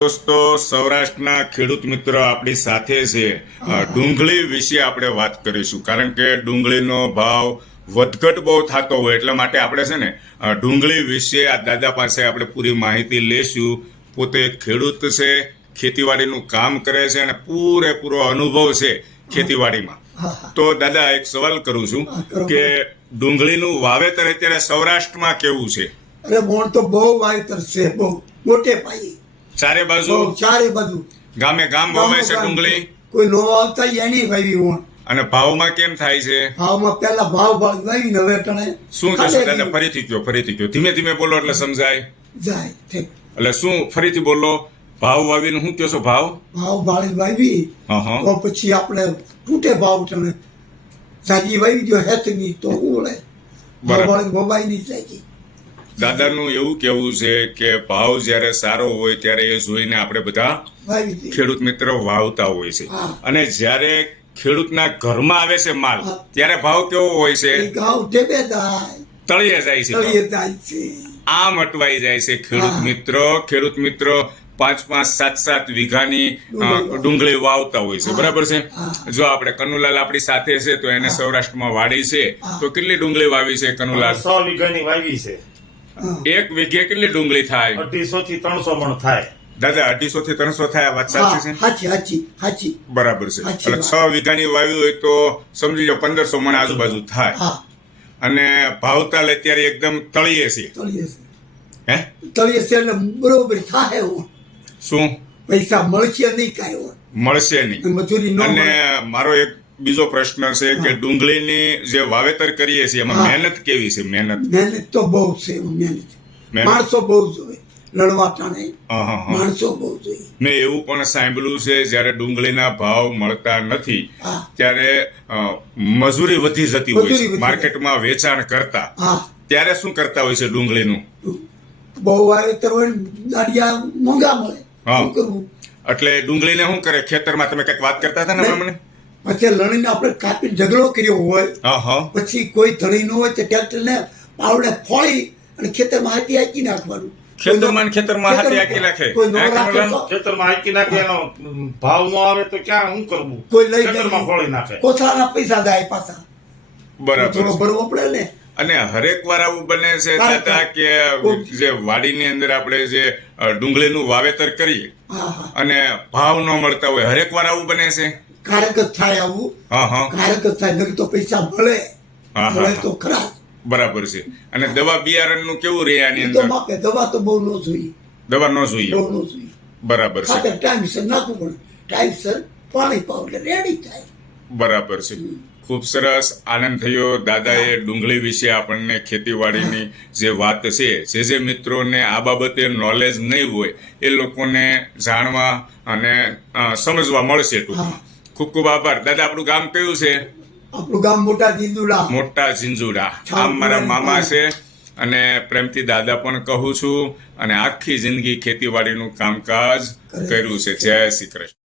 દોસ્તો સૌરાષ્ટ્રના ખેડૂત મિત્ર આપણી સાથે છે. ડુંગળી વિશે આપણે વાત કરીશું. કારણ કે ડુંગળીનો ભાવ વધઘટ બહુ થતો હોય એટલા માટે આપણે છે ને ડુંગળી વિશે આ દાદા પાસે આપણે પૂરી માહિતી લેશું પોતે ખેડૂત છે ખેતીવાડીનું કામ કરે છે અને પૂરેપૂરો અનુભવ છે ખેતીવાડીમાં. તો દાદા એક સવાલ કરું છું. કે ડુંગળીનું વાવેતર અત્યારે સૌરાષ્ટ્રમાં કેવું છે? અરે ગોણ તો બહુ વાવેતર છે બહુ મોટે પાયે. ચારે બાજુ ચારે બાજુ. ગામે ગામ વવાય છે ડુંગળી. કોઈ નો આવતા એની વાવી હું. અને ભાવમાં કેમ થાય છે? ભાવમાં પેલા ભાવ ભાવ ને હવે તને શું કહેશો દાદા? ફરીથી કયો ફરીથી કયો. ધીમે ધીમે બોલો એટલે સમજાય. જાય એટલે શું ફરીથી બોલો? ભાવ વાવીને શું કહેશો છો ભાવ? ભાવ ભાળી વાવી હા હા. તો પછી આપણે તૂટે ભાવ તને સાજી વાવી જો હેતની તો ઉડે. ભાવ બરાબર. ભાળી મોબાઈલની સાજી દાદાનું એવું કેવું છે કે ભાવ જ્યારે સારો હોય ત્યારે એ જોઈને આપણે બધા ખેડૂત મિત્રો વાવતા હોય છે. અને જ્યારે ખેડૂતના ઘરમાં આવે છે માલ ત્યારે ભાવ કેવો હોય છે? તળિયે જાય છે. ભાવ. તળિયે જાય છે. આમ અટવાઈ જાય છે ખેડૂત મિત્ર. ખેડૂત મિત્રો પાંચ પાંચ સાત સાત વીઘાની ડુંગળી. વાવતા હોય છે. બરાબર છે? જો આપણે કનુલાલ આપણી સાથે છે તો એને સૌરાષ્ટ્રમાં વાડી છે. તો કેટલી ડુંગળી વાવી છે કનુલાલ? સો વીઘાની વાવી છે. એક વીઘે કેટલી ડુંગળી થાય? અઢીસો થી ત્રણસો મણ થાય. દાદા અઢીસો થી ત્રણસો થાય વાત સાચી છે? હાચી હાચી હાચી. બરાબર છે. એટલે છ વીઘાની વાવી હોય તો સમજી લો પંદરસો મણ આજુબાજુ થાય. અને ભાવતાલ અત્યારે એકદમ તળીએ છે તળિયે છે હે? તળિયે છે એટલે બરોબર થાય એવું. શું? પૈસા મળશે નહીં કાંઈ મળશે નહીં. મજૂરી અને મારો એક બીજો પ્રશ્ન છે કે. ડુંગળીની જે વાવેતર કરીએ છીએ એમાં મહેનત કેવી છે મહેનત? મહેનત તો બહુ છે મહેનત. માણસો બહુ જોઈએ. માણસો બહુ મેં એવું પણ સાંભળ્યું છે જ્યારે ડુંગળીના ભાવ મળતા નથી ત્યારે મજૂરી વધી જતી હોય છે માર્કેટમાં વેચાણ કરતા. ત્યારે શું કરતા હોય છે ડુંગળીનું? બહુ વાવેતર હોય દાડિયા મોંઘા મળે. એટલે ડુંગળીને શું કરે? ખેતરમાં તમે કંઈક વાત કરતા હતા ને મને પછી લણીને આપણે કાપી ઝઘડો કર્યો હોય હા હા પછી કોઈ ધણી ન હોય તો ટ્રેક્ટરને પાવડે ફોડી અને ખેતરમાં હાથી હાકી નાખવાનું. ખેતરમાં ખેતરમાં હાથી હાકી નાખે. ખેતરમાં હાકી નાખે એનો ભાવ ન આવે તો ક્યાં શું કરવું? કોઈ લઈ ખેતરમાં ફોડી નાખે. કોથળાના પૈસા જાય પાછા. બરાબર. થોડો ભરવો પડે ને. અને હરેક વાર આવું બને છે દાદા કે જે વાડીની અંદર આપણે જે ડુંગળીનું વાવેતર કરીએ અને ભાવ ન મળતા હોય. હરેક વાર આવું બને છે? કારક જ થાય આવું. કારક જ થાય નહીં તો પૈસા મળે. મળે તો ખરા. બરાબર છે. અને દવા બિયારણનું કેવું રહે આની અંદર? માપે. દવા તો બહુ ન જોઈએ. દવા ન જોઈએ. બહુ ન જોઈએ. બરાબર છે. ખાતર ટાઈમસર નાખવું પડે. ટાઈમસર પાણી પાવ એટલે રેડી થાય. બરાબર છે. ખૂબ સરસ આનંદ થયો. દાદાએ ડુંગળી વિશે આપણને ખેતીવાડીની જે વાત છે જે જે મિત્રોને આ બાબતે નોલેજ નહીં હોય એ લોકોને જાણવા અને સમજવા મળશે ટૂંકમાં. ખૂબ ખૂબ આભાર દાદા આપણું ગામ કયું છે? આપણું ગામ મોટા જિંજુડા મોટા જિંજુડા આમ મારા મામા છે અને પ્રેમથી દાદા પણ કહું છું અને આખી જિંદગી ખેતીવાડીનું કામકાજ કરે. કર્યું છે. જય શ્રી કૃષ્ણ.